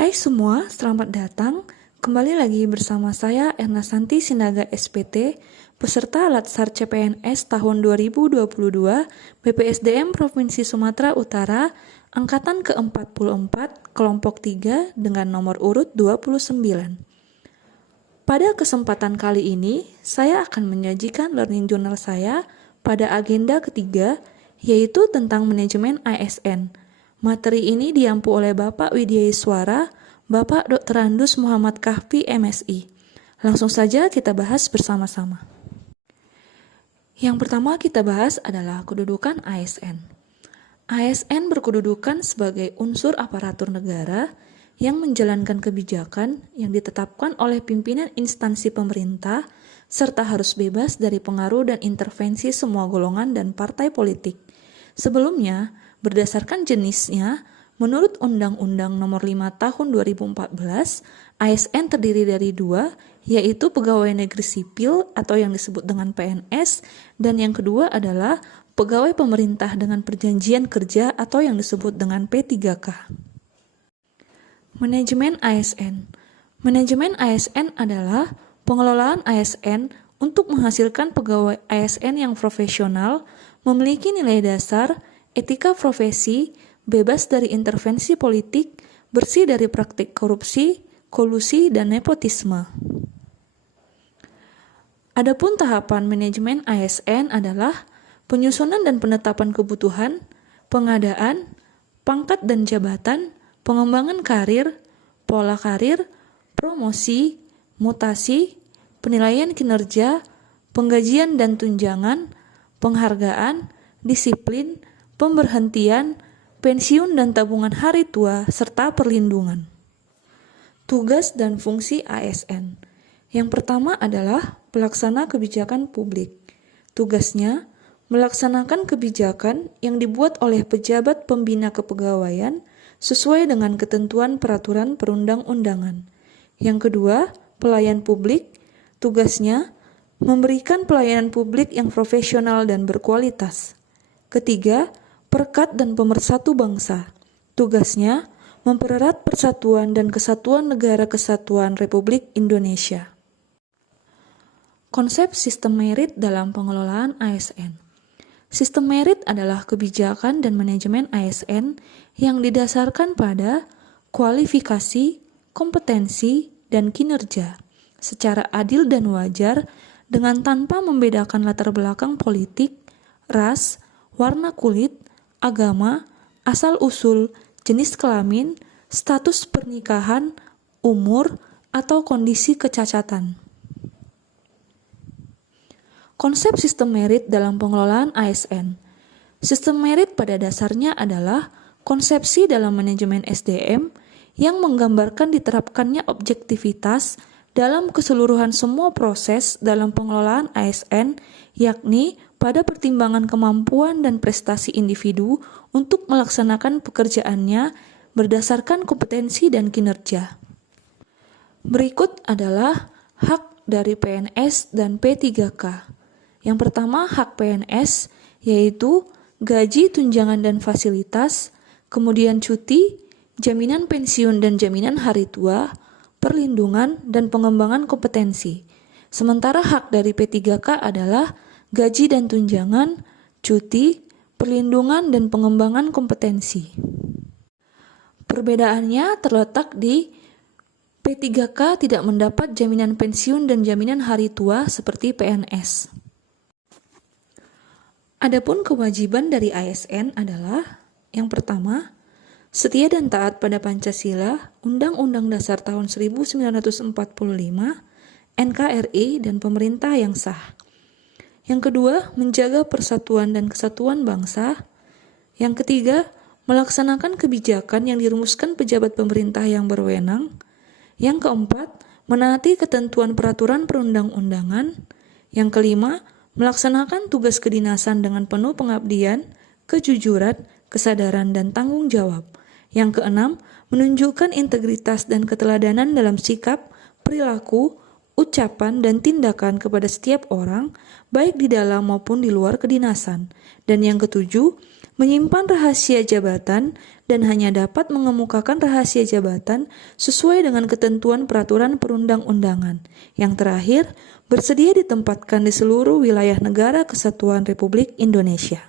Hai semua, selamat datang. Kembali lagi bersama saya Erna Santi Sinaga SPT, peserta Latsar CPNS tahun 2022 BPSDM Provinsi Sumatera Utara, angkatan ke-44, kelompok 3 dengan nomor urut 29. Pada kesempatan kali ini, saya akan menyajikan learning journal saya pada agenda ketiga, yaitu tentang manajemen ASN. Materi ini diampu oleh Bapak Widyaswara, Bapak Dr. Andus Muhammad Kahfi, MSI. Langsung saja kita bahas bersama-sama. Yang pertama kita bahas adalah kedudukan ASN. ASN berkedudukan sebagai unsur aparatur negara yang menjalankan kebijakan yang ditetapkan oleh pimpinan instansi pemerintah serta harus bebas dari pengaruh dan intervensi semua golongan dan partai politik. Sebelumnya, berdasarkan jenisnya, menurut Undang-Undang Nomor 5 Tahun 2014, ASN terdiri dari dua, yaitu pegawai negeri sipil atau yang disebut dengan PNS, dan yang kedua adalah pegawai pemerintah dengan perjanjian kerja atau yang disebut dengan P3K. Manajemen ASN. Manajemen ASN adalah pengelolaan ASN untuk menghasilkan pegawai ASN yang profesional, memiliki nilai dasar, etika profesi, bebas dari intervensi politik, bersih dari praktik korupsi, kolusi, dan nepotisme. Adapun tahapan manajemen ASN adalah penyusunan dan penetapan kebutuhan, pengadaan, pangkat dan jabatan, pengembangan karir, pola karir, promosi, mutasi, penilaian kinerja, penggajian dan tunjangan, penghargaan, disiplin, pemberhentian, pensiun dan tabungan hari tua, serta perlindungan. Tugas dan fungsi ASN. Yang pertama adalah pelaksana kebijakan publik. Tugasnya melaksanakan kebijakan yang dibuat oleh pejabat pembina kepegawaian sesuai dengan ketentuan peraturan perundang-undangan. Yang kedua, pelayan publik. Tugasnya memberikan pelayanan publik yang profesional dan berkualitas. Ketiga, perekat dan pemersatu bangsa. Tugasnya mempererat persatuan dan kesatuan negara kesatuan Republik Indonesia. Konsep sistem merit dalam pengelolaan ASN. Sistem merit adalah kebijakan dan manajemen ASN yang didasarkan pada kualifikasi, kompetensi, dan kinerja secara adil dan wajar dengan tanpa membedakan latar belakang politik, ras, warna kulit, agama, asal-usul, jenis kelamin, status pernikahan, umur, atau kondisi kecacatan. Konsep sistem merit dalam pengelolaan ASN. Sistem merit pada dasarnya adalah konsepsi dalam manajemen SDM yang menggambarkan diterapkannya objektivitas dalam keseluruhan semua proses dalam pengelolaan ASN, yakni pada pertimbangan kemampuan dan prestasi individu untuk melaksanakan pekerjaannya berdasarkan kompetensi dan kinerja. Berikut adalah hak dari PNS dan P3K. Yang pertama, hak PNS, yaitu gaji, tunjangan, dan fasilitas, kemudian cuti, jaminan pensiun dan jaminan hari tua, perlindungan, dan pengembangan kompetensi. Sementara hak dari P3K adalah gaji dan tunjangan, cuti, perlindungan, dan pengembangan kompetensi. Perbedaannya terletak di P3K tidak mendapat jaminan pensiun dan jaminan hari tua seperti PNS. Adapun kewajiban dari ASN adalah yang pertama, setia dan taat pada Pancasila, Undang-Undang Dasar tahun 1945, NKRI, dan pemerintah yang sah. Yang kedua, menjaga persatuan dan kesatuan bangsa. Yang ketiga, melaksanakan kebijakan yang dirumuskan pejabat pemerintah yang berwenang. Yang keempat, menaati ketentuan peraturan perundang-undangan. Yang kelima, melaksanakan tugas kedinasan dengan penuh pengabdian, kejujuran, kesadaran, dan tanggung jawab. Yang keenam, menunjukkan integritas dan keteladanan dalam sikap, perilaku, ucapan, dan tindakan kepada setiap orang, baik di dalam maupun di luar kedinasan. Dan yang ketujuh, menyimpan rahasia jabatan, dan hanya dapat mengemukakan rahasia jabatan sesuai dengan ketentuan peraturan perundang-undangan. Yang terakhir, bersedia ditempatkan di seluruh wilayah negara kesatuan Republik Indonesia.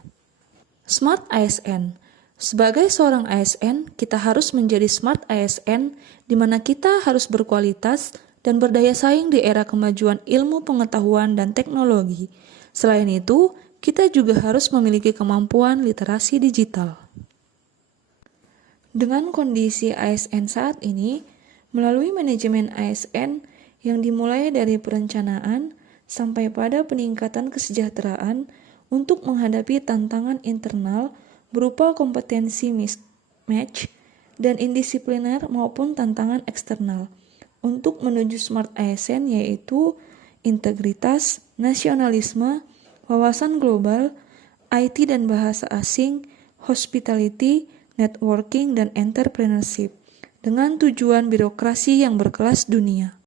Smart ASN. Sebagai seorang ASN, kita harus menjadi smart ASN, di mana kita harus berkualitas dan berdaya saing di era kemajuan ilmu pengetahuan dan teknologi. Selain itu, kita juga harus memiliki kemampuan literasi digital. Dengan kondisi ASN saat ini, melalui manajemen ASN yang dimulai dari perencanaan sampai pada peningkatan kesejahteraan untuk menghadapi tantangan internal berupa kompetensi mismatch dan indisipliner maupun tantangan eksternal untuk menuju smart ASN, yaitu integritas, nasionalisme, wawasan global, IT dan bahasa asing, hospitality, networking, dan entrepreneurship, dengan tujuan birokrasi yang berkelas dunia.